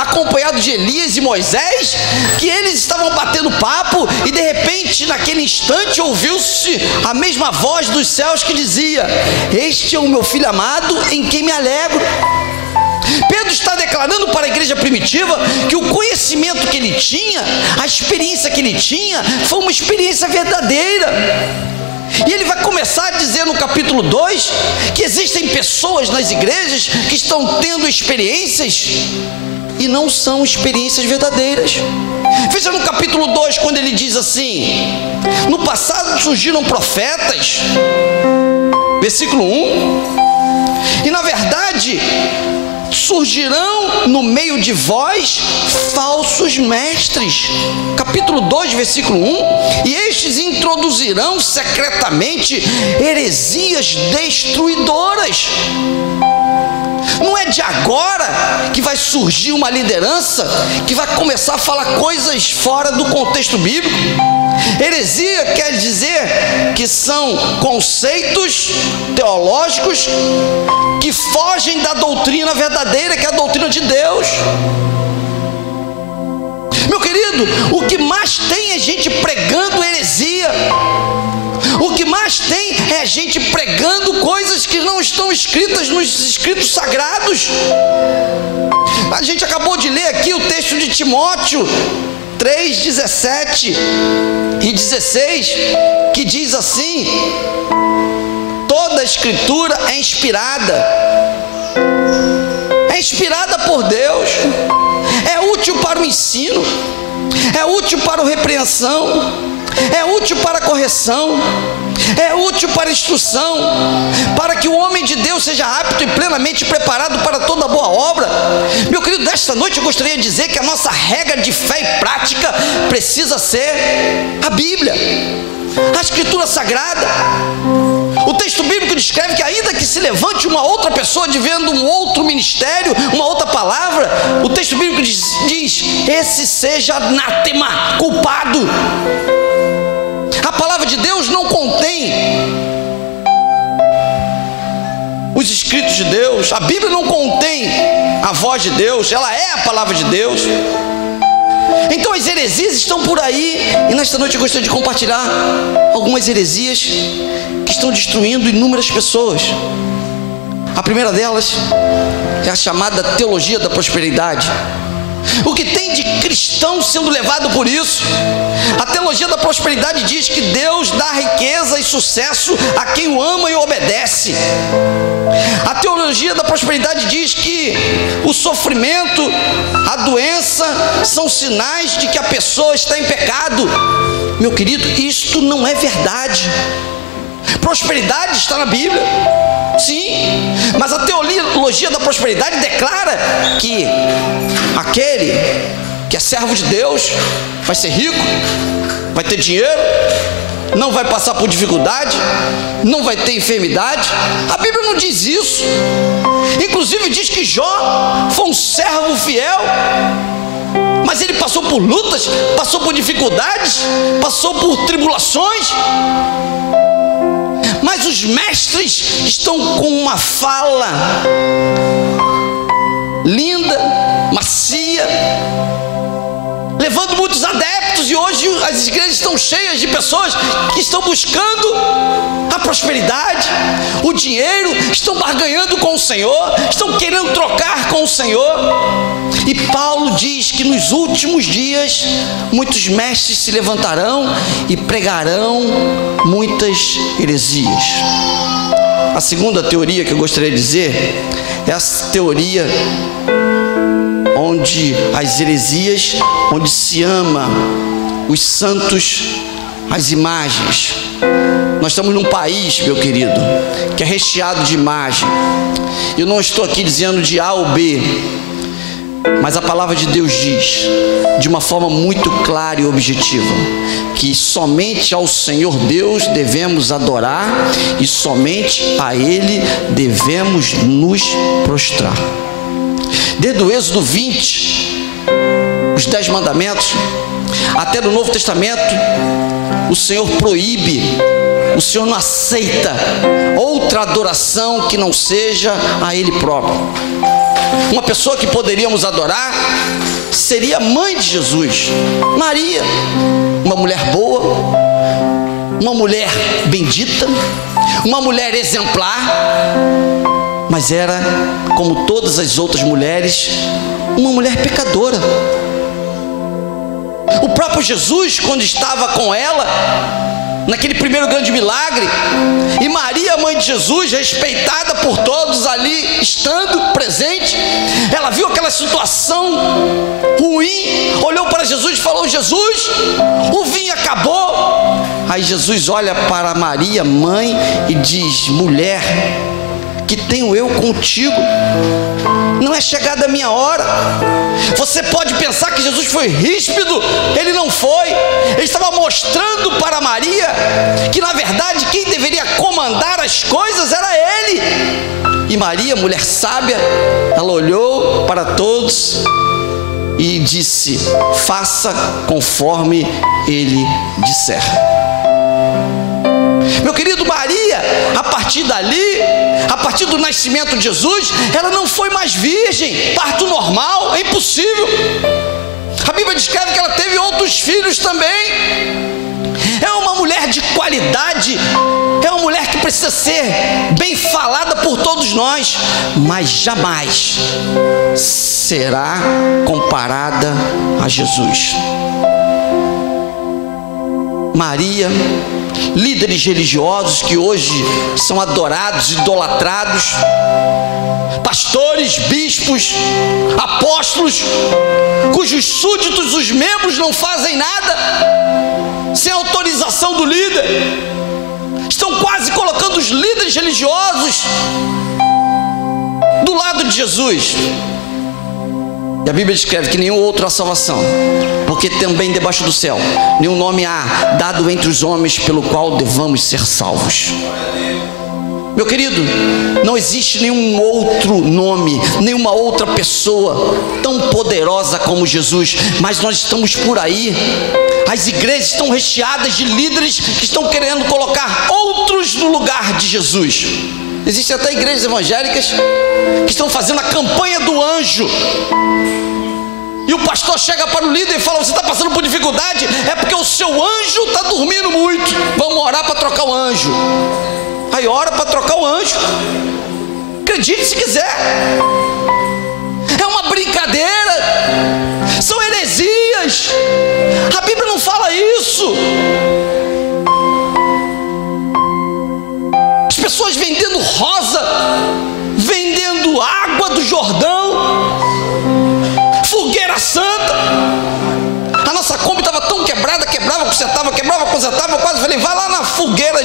acompanhado de Elias e Moisés, que eles estavam batendo papo, e de repente, naquele instante, ouviu-se a mesma voz dos céus que dizia: este é o meu filho amado, em quem me alegro. Pedro está declarando para a igreja primitiva que o conhecimento que ele tinha, a experiência que ele tinha, foi uma experiência verdadeira. E ele vai começar a dizer no capítulo 2 que existem pessoas nas igrejas que estão tendo experiências e não são experiências verdadeiras. Veja no capítulo 2, quando ele diz assim: no passado surgiram profetas, versículo 1, e na verdade surgirão no meio de vós falsos mestres. Capítulo 2, versículo 1: e estes introduzirão secretamente heresias destruidoras. Não é de agora que vai surgir uma liderança que vai começar a falar coisas fora do contexto bíblico. Heresia quer dizer que são conceitos teológicos que fogem da doutrina verdadeira, que é a doutrina de Deus. Meu querido, o que mais tem é gente pregando heresia. O que mais tem é gente pregando coisas que não estão escritas nos escritos sagrados. A gente acabou de ler aqui o texto de Timóteo 3, 17 e 16, que diz assim: toda a escritura é inspirada por Deus, é útil para o ensino, é útil para a repreensão, é útil para a correção, é útil para a instrução, para que o homem de Deus seja apto e plenamente preparado para toda boa obra. Meu querido, nesta noite eu gostaria de dizer que a nossa regra de fé e prática precisa ser a Bíblia, a Escritura Sagrada. O texto bíblico descreve que ainda que se levante uma outra pessoa vivendo um outro ministério, uma outra palavra, o texto bíblico diz: esse seja anátema, culpado. A palavra de Deus não contém os escritos de Deus. A Bíblia não contém a voz de Deus, ela é a palavra de Deus. Então as heresias estão por aí, e nesta noite eu gostaria de compartilhar algumas heresias que estão destruindo inúmeras pessoas. A primeira delas é a chamada teologia da prosperidade. O que tem de cristão sendo levado por isso? A teologia da prosperidade diz que Deus dá riqueza e sucesso a quem o ama e obedece. A teologia da prosperidade diz que o sofrimento, a doença são sinais de que a pessoa está em pecado. Meu querido, isto não é verdade. Prosperidade está na Bíblia, sim, mas a teologia da prosperidade declara que aquele que é servo de Deus vai ser rico, vai ter dinheiro, não vai passar por dificuldade, não vai ter enfermidade. A Bíblia não diz isso. Inclusive diz que Jó foi um servo fiel, mas ele passou por lutas, passou por dificuldades, passou por tribulações. Mas os mestres estão com uma fala linda, macia, levando muitos adeptos, e hoje as igrejas estão cheias de pessoas que estão buscando a prosperidade, o dinheiro, estão barganhando com o Senhor, estão querendo trocar com o Senhor. E Paulo diz que nos últimos dias muitos mestres se levantarão e pregarão muitas heresias. A segunda teoria que eu gostaria de dizer é a teoria onde as heresias, onde se ama os santos, as imagens. Nós estamos num país, meu querido, que é recheado de imagem. Eu não estou aqui dizendo de A ou B, mas a palavra de Deus diz, de uma forma muito clara e objetiva, que somente ao Senhor Deus devemos adorar e somente a Ele devemos nos prostrar. Desde o Êxodo 20, os 10 mandamentos, até no Novo Testamento, o Senhor proíbe, o Senhor não aceita outra adoração que não seja a Ele próprio. Uma pessoa que poderíamos adorar seria a mãe de Jesus, Maria, uma mulher boa, uma mulher bendita, uma mulher exemplar, mas era, como todas as outras mulheres, uma mulher pecadora. O próprio Jesus, quando estava com ela, naquele primeiro grande milagre, e Maria, mãe de Jesus, respeitada por todos ali, estando presente, ela viu aquela situação ruim, olhou para Jesus e falou: Jesus, o vinho acabou. Aí Jesus olha para Maria, mãe, e diz: mulher, que tenho eu contigo? Não é chegada a minha hora. Você pode pensar que Jesus foi ríspido, ele não foi. Ele estava mostrando para Maria que na verdade quem deveria comandar as coisas era ele. E Maria, mulher sábia, ela olhou para todos e disse: faça conforme ele disser. Meu querido, Maria, a partir dali, a partir do nascimento de Jesus, ela não foi mais virgem, parto normal, é impossível. A Bíblia descreve que ela teve outros filhos também. É uma mulher de qualidade, é uma mulher que precisa ser bem falada por todos nós, mas jamais será comparada a Jesus. Maria, líderes religiosos que hoje são adorados, idolatrados, pastores, bispos, apóstolos, cujos súditos, os membros, não fazem nada sem autorização do líder, estão quase colocando os líderes religiosos do lado de Jesus. E a Bíblia descreve que nenhum outro há salvação, porque também debaixo do céu nenhum nome há dado entre os homens pelo qual devamos ser salvos. Meu querido, não existe nenhum outro nome, nenhuma outra pessoa tão poderosa como Jesus, mas nós estamos por aí, as igrejas estão recheadas de líderes que estão querendo colocar outros no lugar de Jesus. Existem até igrejas evangélicas que estão fazendo a campanha do anjo. E o pastor chega para o líder e fala: você está passando por dificuldade? É porque o seu anjo está dormindo muito. Vamos orar para trocar o anjo. Aí ora para trocar o anjo. Acredite se quiser. É uma brincadeira. São heresias. A Bíblia não fala isso. As pessoas vendendo rosa, vendendo água do Jordão, fogueira santa. A nossa Kombi estava tão quebrada, quebrava, consertava, eu quase falei, vai lá na fogueira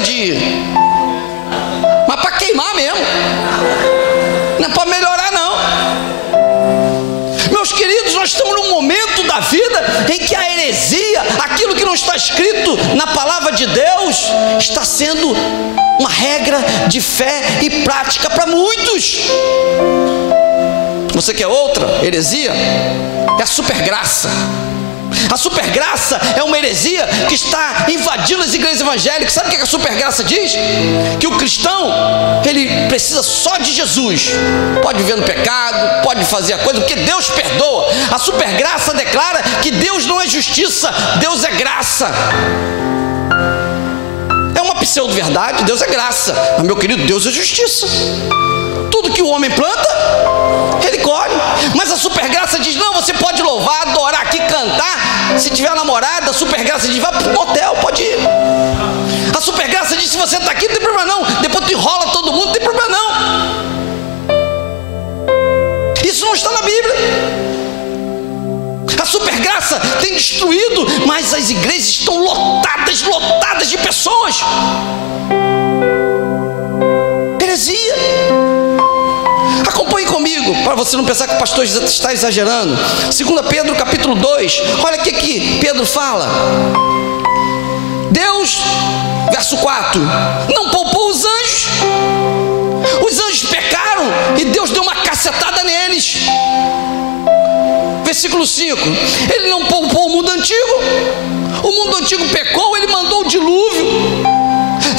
mas para queimar mesmo, não é para melhorar não. Meus queridos, nós estamos num momento da vida em que a heresia, aquilo que não está escrito na palavra de Deus, está sendo uma regra de fé e prática para muitos. Você quer outra heresia? É a supergraça. A supergraça é uma heresia que está invadindo as igrejas evangélicas. Sabe o que a supergraça diz? Que o cristão, ele precisa só de Jesus. Pode viver no pecado, pode fazer a coisa, porque Deus perdoa. A supergraça declara que Deus não é justiça, Deus é graça. É uma pseudo-verdade, Deus é graça. Mas, meu querido, Deus é justiça. Tudo que o homem planta, ele colhe. Mas a supergraça diz, não, você pode louvar, adorar aqui, cantar. Se tiver namorada, a supergraça diz, vai pro motel, pode ir. A supergraça diz, se você está aqui, não tem problema não. Depois tu enrola todo mundo, não tem problema não. Isso não está na Bíblia. A supergraça tem destruído, mas as igrejas estão lotadas de pessoas. Heresia. Acompanhe comigo, para você não pensar que o pastor está exagerando. 2 Pedro capítulo 2, olha o que Pedro fala. Deus, verso 4, não poupou os anjos. Os anjos pecaram e Deus deu uma cacetada neles. Versículo 5, ele não poupou o mundo antigo. O mundo antigo pecou, ele mandou o dilúvio.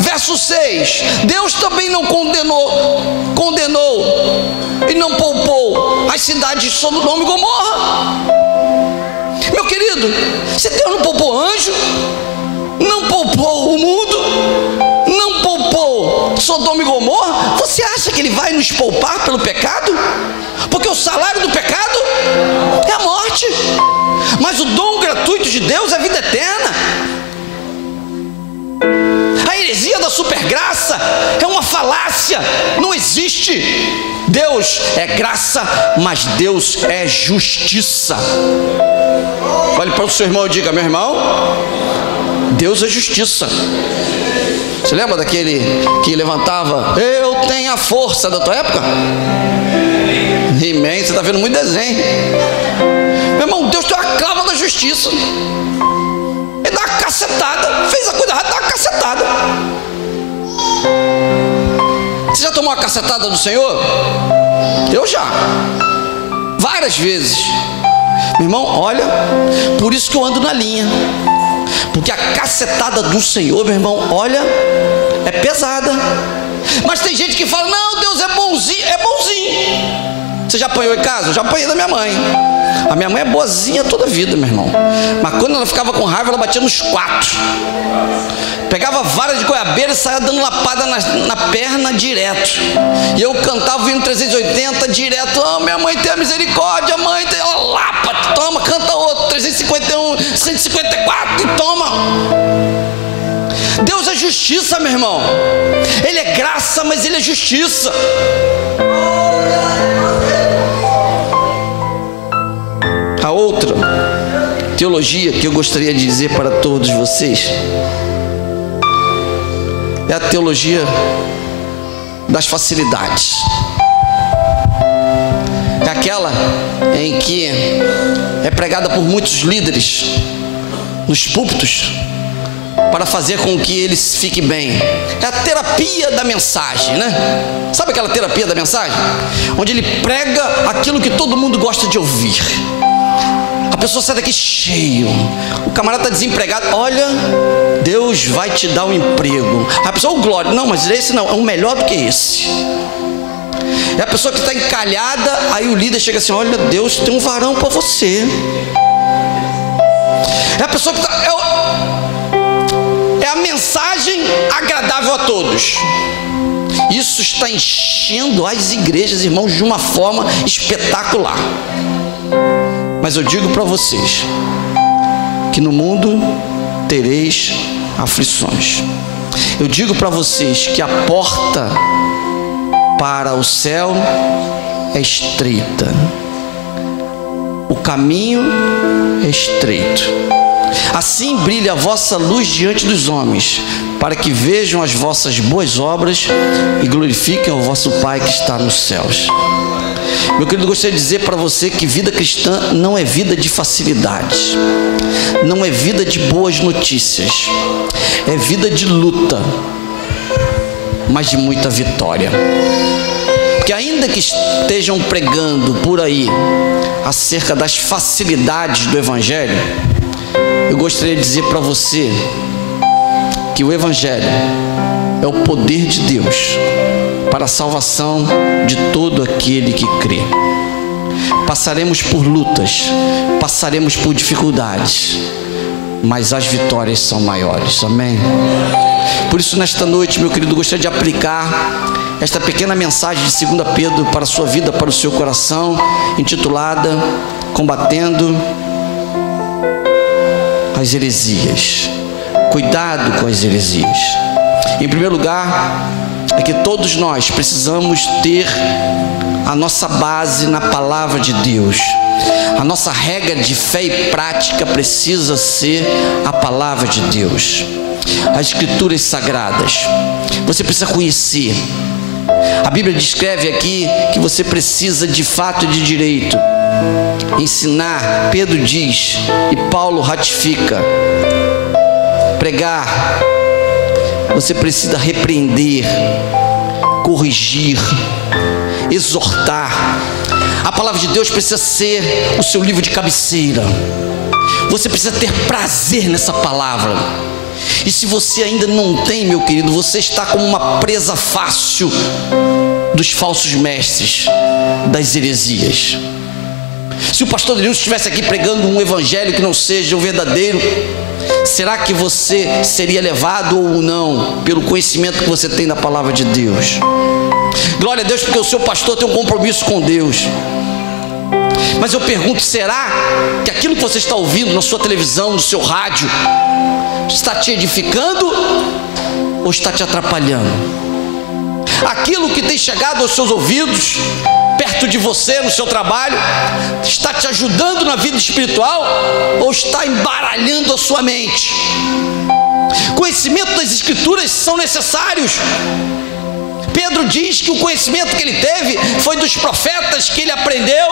Verso 6, Deus também não condenou e não poupou as cidades de Sodoma e Gomorra. Meu querido, se Deus não poupou anjo, não poupou o mundo, não poupou Sodoma e Gomorra, você acha que ele vai nos poupar pelo pecado? Porque o salário do pecado é a morte, mas o dom gratuito de Deus é a vida eterna. A heresia da supergraça é uma falácia, não existe. Deus é graça, mas Deus é justiça. Olhe para o seu irmão e diga, meu irmão, Deus é justiça. Você lembra daquele que levantava, eu tenho a força, da tua época? He-Man, você está vendo muito desenho. Meu irmão, Deus tem uma clava da justiça. Ele dá uma cacetada, fez a coisa errada, dá uma cacetada. Você já tomou uma cacetada do Senhor? Eu já, várias vezes. Meu irmão, olha, por isso que eu ando na linha, porque a cacetada do Senhor, meu irmão, olha, é pesada. Mas tem gente que fala, não, Deus é bonzinho. É bonzinho. Você já apanhou em casa? Eu já apanhei da minha mãe. A minha mãe é boazinha toda a vida, meu irmão. Mas quando ela ficava com raiva, ela batia nos 4. Pegava vara de goiabeira e saia dando lapada na perna direto. E eu cantava vindo 380 direto. Oh, minha mãe tem a misericórdia, mãe tem. Ela lapa, toma, canta outro. 351, 154 e toma. Deus é justiça, meu irmão. Ele é graça, mas ele é justiça. A outra teologia que eu gostaria de dizer para todos vocês é a teologia das facilidades. É aquela em que é pregada por muitos líderes nos púlpitos para fazer com que eles fiquem bem. É a terapia da mensagem, né? Sabe aquela terapia da mensagem? Onde ele prega aquilo que todo mundo gosta de ouvir. A pessoa sai daqui cheio. O camarada está desempregado. Olha, Deus vai te dar um emprego. A pessoa, glória. Não, mas esse não, é um melhor do que esse. É a pessoa que está encalhada. Aí o líder chega assim, olha, Deus tem um varão para você. É a pessoa que está... É a mensagem agradável a todos. Isso está enchendo as igrejas, irmãos, de uma forma espetacular. Mas eu digo para vocês que no mundo tereis aflições. Eu digo para vocês que a porta para o céu é estreita, o caminho é estreito. Assim brilha a vossa luz diante dos homens, para que vejam as vossas boas obras e glorifiquem o vosso Pai que está nos céus. Meu querido, gostaria de dizer para você que vida cristã não é vida de facilidades, não é vida de boas notícias, é vida de luta, mas de muita vitória. Porque ainda que estejam pregando por aí acerca das facilidades do Evangelho, eu gostaria de dizer para você que o Evangelho é o poder de Deus para a salvação de todo aquele que crê. Passaremos por lutas, passaremos por dificuldades, mas as vitórias são maiores, amém? Por isso, nesta noite, meu querido, gostaria de aplicar esta pequena mensagem de 2 Pedro para a sua vida, para o seu coração, intitulada Combatendo as heresias. Cuidado com as heresias. Em primeiro lugar, é que todos nós precisamos ter a nossa base na palavra de Deus. A nossa regra de fé e prática precisa ser a palavra de Deus, as escrituras sagradas. Você precisa conhecer. A Bíblia descreve aqui que você precisa de fato e de direito ensinar. Pedro diz e Paulo ratifica: pregar. Você precisa repreender, corrigir, exortar. A palavra de Deus precisa ser o seu livro de cabeceira. Você precisa ter prazer nessa palavra. E se você ainda não tem, meu querido, você está como uma presa fácil dos falsos mestres, das heresias. Se o pastor Denilson estivesse aqui pregando um evangelho que não seja o verdadeiro, será que você seria levado ou não pelo conhecimento que você tem da palavra de Deus? Glória a Deus, porque o seu pastor tem um compromisso com Deus. Mas eu pergunto, será que aquilo que você está ouvindo na sua televisão, no seu rádio, está te edificando ou está te atrapalhando? Aquilo que tem chegado aos seus ouvidos, perto de você, no seu trabalho, está te ajudando na vida espiritual ou está embaralhando a sua mente? Conhecimento das escrituras são necessários. Pedro diz que o conhecimento que ele teve foi dos profetas que ele aprendeu,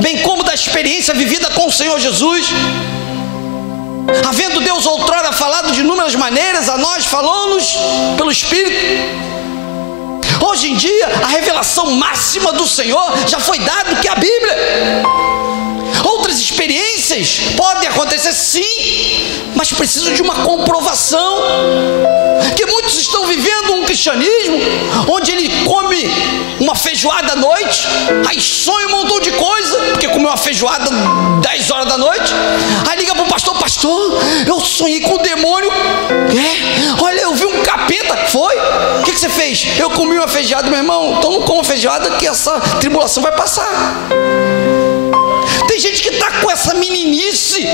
bem como da experiência vivida com o Senhor Jesus. Havendo Deus outrora falado de inúmeras maneiras, a nós falou-nos pelo Espírito. Hoje em dia, a revelação máxima do Senhor já foi dada, que é a Bíblia. Outras experiências podem acontecer sim, mas precisam de uma comprovação. Que muitos estão vivendo um cristianismo onde ele come uma feijoada à noite, aí sonha um montão de coisa, porque comeu uma feijoada 10 horas da noite, aí liga para o pastor: pastor, eu sonhei com o demônio. Olha, eu vi um capeta. Foi? O que você fez? Eu comi uma feijoada. Meu irmão, então não coma feijoada, que essa tribulação vai passar. Tem gente que está com essa meninice,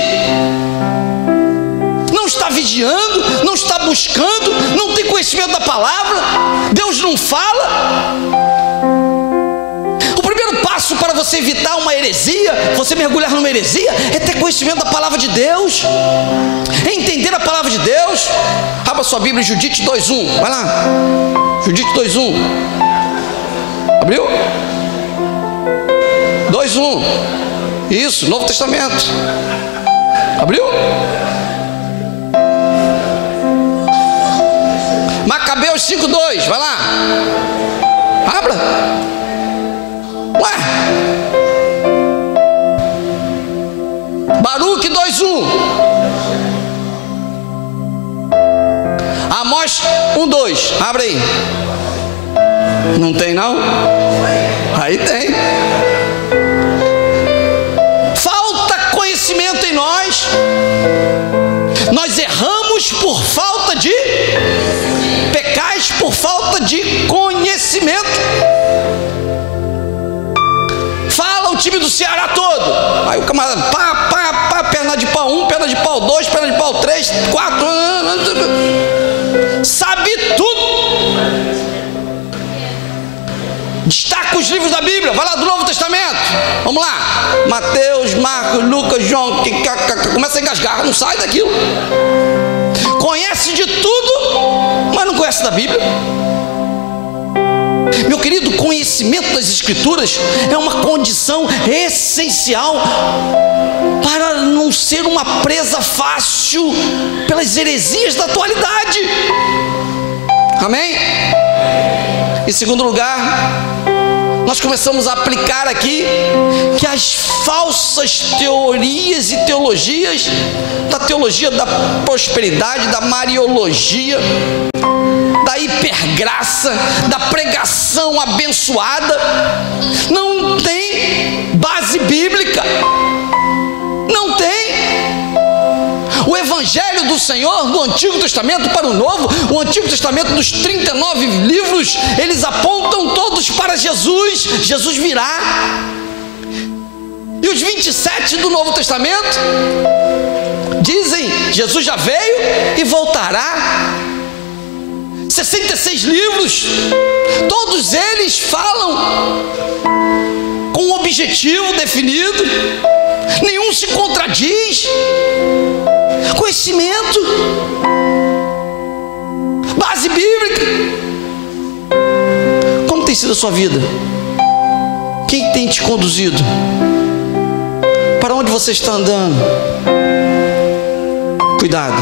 não está vigiando, não está buscando, não tem conhecimento da palavra. Deus não fala. O primeiro passo para você evitar uma heresia, você mergulhar numa heresia, é ter conhecimento da palavra de Deus, é entender a palavra de Deus. Abra sua Bíblia em Judite 2:1, vai lá, Judite 2:1, abriu? 2:1, isso, Novo Testamento, abriu? Macabeus 5:2, vai lá, abra. Ué, Baruque 2:1, Amós 1:2, abre aí. Não tem não? Aí tem. Falta conhecimento em nós. Nós erramos por falta de... pecais por falta de conhecimento. do Ceará todo. Aí o camarada, perna de pau 1, perna de pau 2, perna de pau 3, 4, sabe tudo. Destaca os livros da Bíblia, vai lá do Novo Testamento, vamos lá, Mateus, Marcos, Lucas, João, começa a engasgar, não sai daquilo. Conhece de tudo, mas não conhece da Bíblia. Meu querido, conhecimento das Escrituras é uma condição essencial para não ser uma presa fácil pelas heresias da atualidade. Amém? Em segundo lugar, nós começamos a aplicar aqui que as falsas teorias e teologias, da teologia da prosperidade, da mariologia, da hipergraça, da pregação abençoada, não tem base bíblica. Não tem. O Evangelho do Senhor do Antigo Testamento para o Novo, o Antigo Testamento dos 39 livros, eles apontam todos para Jesus. Jesus virá. E os 27 do Novo Testamento dizem: Jesus já veio e voltará. 66 livros, todos eles falam com um objetivo definido, nenhum se contradiz. Conhecimento, base bíblica. Como tem sido a sua vida? Quem tem te conduzido? Para onde você está andando? Cuidado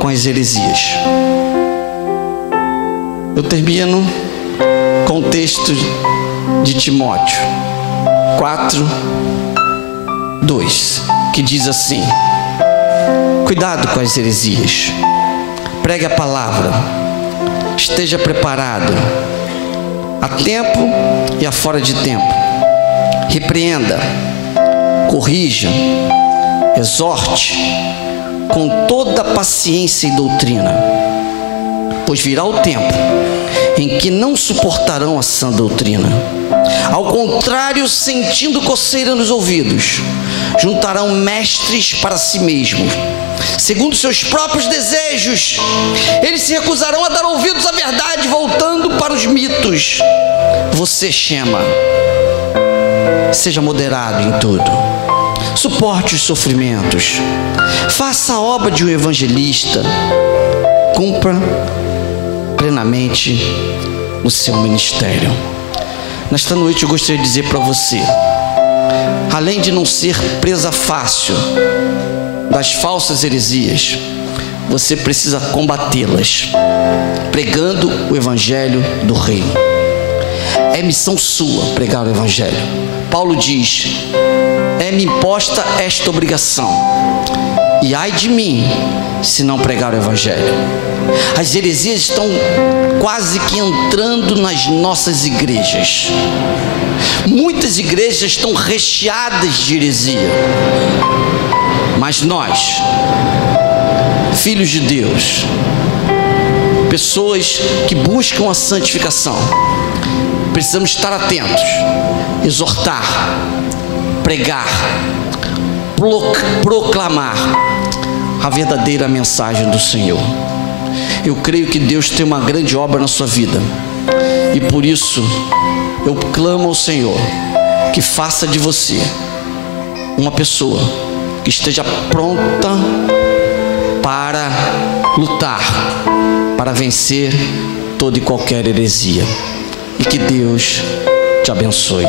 com as heresias. Eu termino com o texto de Timóteo 4:2, que diz assim: cuidado com as heresias, pregue a palavra, esteja preparado a tempo e a fora de tempo, repreenda, corrija, exorte com toda paciência e doutrina, pois virá o tempo em que não suportarão a sã doutrina. Ao contrário, sentindo coceira nos ouvidos, juntarão mestres para si mesmos, segundo seus próprios desejos. Eles se recusarão a dar ouvidos à verdade, voltando para os mitos. Você, Chema, seja moderado em tudo, suporte os sofrimentos, faça a obra de um evangelista, cumpra plenamente o seu ministério. Nesta noite eu gostaria de dizer para você, além de não ser presa fácil das falsas heresias, você precisa combatê-las, pregando o evangelho do reino. É missão sua pregar o evangelho. Paulo diz: é-me imposta esta obrigação, e ai de mim se não pregar o evangelho. As heresias estão quase que entrando nas nossas igrejas. Muitas igrejas estão recheadas de heresia. Mas nós, filhos de Deus, pessoas que buscam a santificação, precisamos estar atentos, exortar, pregar, proclamar a verdadeira mensagem do Senhor. Eu creio que Deus tem uma grande obra na sua vida, e por isso eu clamo ao Senhor que faça de você uma pessoa que esteja pronta para lutar, para vencer toda e qualquer heresia. E que Deus te abençoe.